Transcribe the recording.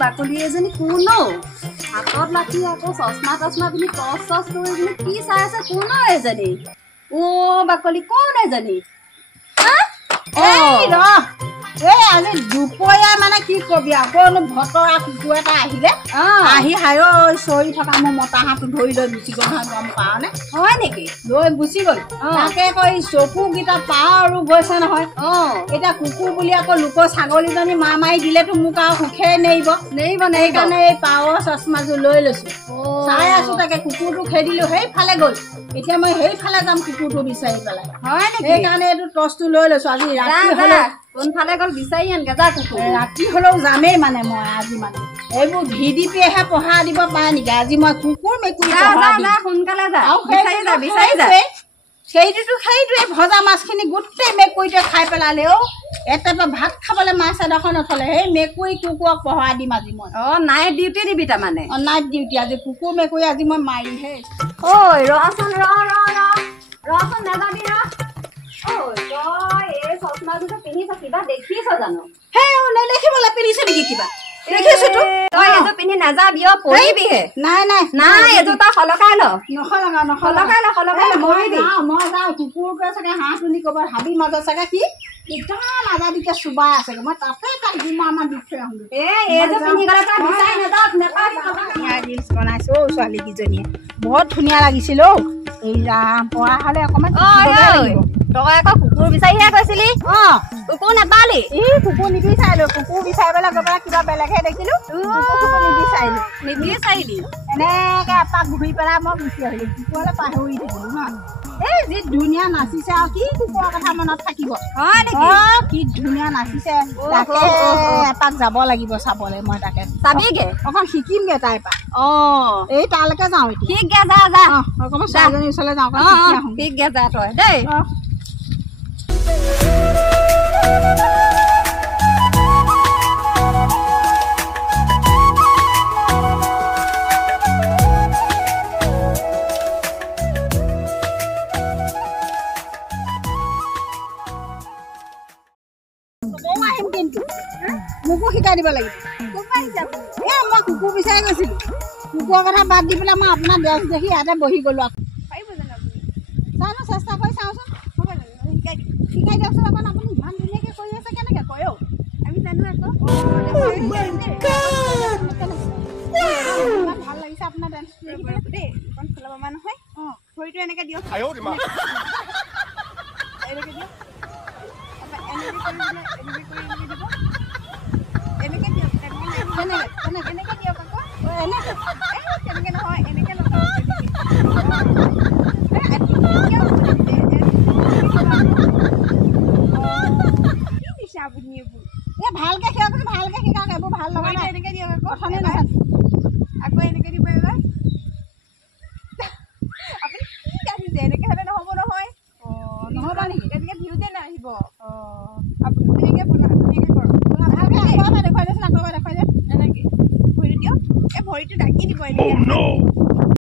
বাকলি এজনী কোন হাতত লাঠি আকৌ চশমা তশমা পিন্ধি টচ টচ কৰি পিনি কি চাই আছে কোন এজনী বাকলি কোন এজনী আজি দুপৰীয়া মানে কি কবি আকৌ ভতৰা কুকুৰ এটা আহিলে আহি হাই চৰি থকা মোৰ মতা হাঁহটো ধৰি লৈ গুচি গ'ল নহয় গম পাওঁ নে হয় নেকি লৈ গুচি গ'ল তাকে কৈ চকুকেইটা পাওঁ আৰু গৈছে নহয় এতিয়া কুকুৰ বুলি আকৌ লোকৰ ছাগলীজনী মা মাৰি দিলেতো মোক আৰু সুখে নেৰিব সেইকাৰণে এই পাৱৰ চশমাযোৰ লৈ লৈছো চাই আছো তাকে কুকুৰটো খেদিলো সেইফালে গ'ল এতিয়া মই সেইফালে যাম কুকুৰটো বিচাৰি পেলাই হয় নেকি সেইকাৰণে এইটো টৰ্চটো লৈ লৈছো আজি ৰাতি হ'লে কোনফালে গ'ল বিচাৰি আনগে যা কুকুৰ ৰাতি হ'লেও যামেই মানে মই আজি মানে এইবোৰ ভিডিপিয়েহে পঢ়া দিব পাৰে নেকি আজি মই কুকুৰ মেকুৰী সোনকালে যা সেইটোৱে ভজা মাছখিনি গোটেই মেকুৰীটোৱে খাই পেলালে এটাপা ভাত খাবলৈ মাছ এডোখৰ নথলে সেই মেকুৰী কুকুৰক পঢ়া দিম আজি মই নাইট ডিউটি দিবি তাৰমানে নাইট ডিউটি আজি কুকুৰ মেকুৰী আজি মই মাৰিমহে ঐ ৰচোন ৰচোন নাযাবি তই এই চশমাযোৰ পিন্ধিছ কিবা দেখিছ জানো নেদেখিবলৈ পিন্ধিছে নেকি কিবা দেখিছোতো তই এযোৰ পিন্ধি নাযাবি পৰিবিহে নাই এযোৰ তই সলকাই ল নসলকাই মৰিবি মই যাওঁ কুকুৰটোৱে চাগে হাঁহ তুলি ক'ৰবাত হাবি মাজত চাগে কি একদম আজাদিকে চুবাই আছে মই তাতে তাক যিমান দি থৈ আহোঁ এইযোৰ পিন্ধি গ'লে তই বিচাৰি ৰিলচ বনাইছো ছোৱালীকেইজনীয়ে বহুত ধুনীয়া লাগিছিল এইয়া পৰা হ'লে অকণমান তই আকৌ কুকুৰ বিচাৰিহে কৈছিলি কুকুৰ নাপালি কুকুৰ নিবিচাৰিলো কুকুৰ বিচাৰিবলৈ গৈ পেলাই কিবা বেলেগহে দেখিলো নিবিচাৰিলি এনেকে এপাক ঘূৰি পেলাই মই গুচি আহিলো কুকুৰলৈ পাহৰি থাকিলো ন এই যি ধুনীয়া নাচিছে আৰু কি কুকুৰৰ কথা মনত থাকিব কি ধুনীয়া নাচিছে তাকে এপাক যাব লাগিব চাবলৈ মই তাকে চাবিগে অকণ শিকিমগে তাইৰ পৰা এই তালৈকে যাওঁ শিকগে যা অকণমান ছোৱালীজনীৰ ওচৰলৈ যাওঁ শিকগে যা তই দেই মোকো শিকাই দিব লাগিব মই কুকুৰ বিচাৰি গৈছিলো কুকুৰৰ কথা বাদ দি পেলাই মই আপোনাৰ ড্ৰেছ দেখি ইয়াতে বহি গ'লো আকৌ জানো চেষ্টা কৰি চাওঁচোন শিকাই দিয়কচোন অকণ আপুনি ইমান ধুনীয়াকৈ কৰি আছে কেনেকৈ কয় আমি জানো আকৌ ইমান ভাল লাগিছে আপোনাৰ ডান্সটো দেই অকণ খোলাব মান নহয় ভৰিটো এনেকৈ দিয়ক এনেকৈ দিয়ক এনেকে দিয়ক আকৌ তেনেকে নহয় এনেকে ভালকে শিকাওক এইবোৰ ভাল লগা নাই এনেকে দিয়ক আকৌ আকৌ এনেকে দিব এবাৰ আপুনি কি জানিছে এনেকে হ'লে নহ'ব নহয় নহ'ব নেকি এনেকে ভিউতে নাহিব আপুনি এনেকে কৰক ভালকে দেখুৱাই দেচোন আকৌ দেখুৱাই দে এনেকে ভৰিটো দিয়ক এই ভৰিটো ডাকি দিব এনেকে